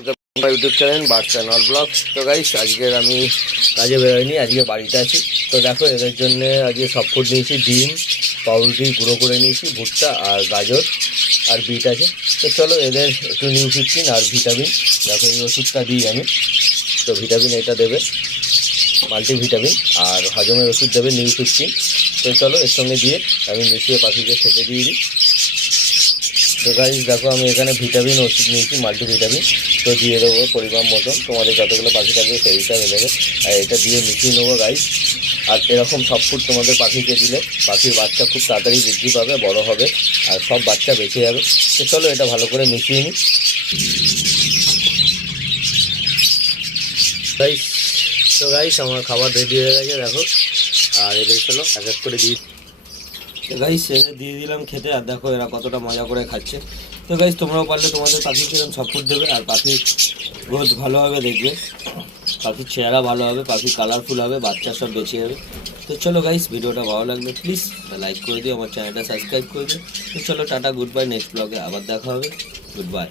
YouTube channel birds and all blogs. তো guys, আজকের আমি কাজে বেরোয়নি, আজকে বাড়িতে আছি। তো দেখো, এদের জন্য আজকে সব ফুড নিয়েছি, ডিম, পাউরুটি গুঁড়ো করে নিয়েছি, ভুট্টা আর গাজর আর বিট আছে। তো চলো, এদের একটু নিউ15 আর ভিটামিন, দেখো এই ওষুধটা দিই আমি। তো ভিটামিন এটা দেবে, মাল্টিভিটামিন, আর হজমের ওষুধ দেবে নিউ15। তো চলো, এর সঙ্গে দিয়ে আমি মিশিয়ে পাখিকে খেতে দিয়ে দিই। তো গাইস দেখো, আমি এখানে ভিটামিন ওষুধ নিয়েছি, মাল্টিভিটামিন। তো দিয়ে দেবো পরিমাণ মতন, তোমাদের যতগুলো পাখি থাকবে সেই হিসাবে দেবে। আর এটা দিয়ে মিশিয়ে নেবো গাইস। আর এরকম সব ফুড তোমাদের পাখিকে দিলে পাখির বাচ্চা খুব তাড়াতাড়ি বৃদ্ধি পাবে, বড় হবে, আর সব বাচ্চা বেঁচে যাবে। তো চলো, এটা ভালো করে মিশিয়ে নিই গাইস। তো গাইস, আমার খাবার রেডি হয়ে গেছে দেখো। আর এদের চলো এক এক করে দিই। তো গাইস, এদের দিয়ে দিলাম খেতে, আর দেখো এরা কতটা মজা করে খাচ্ছে। তো গাইস, তোমরাও পারলে তোমাদের পাখিকে এরকম সব ফুড দেবে, আর পাখির গ্রোথ ভালো হবে, দেখবে পাখির চেহারা ভালো হবে, পাখি কালারফুল হবে, বাচ্চা সব বেঁচে যাবে। তো চলো গাইস, ভিডিওটা ভালো লাগলে প্লিজ লাইক করে দিও, আমার চ্যানেলটা সাবস্ক্রাইব করে দিও। তো চলো, টাটা, গুড বাই, নেক্সট ব্লগে আবার দেখা হবে, গুড বাই।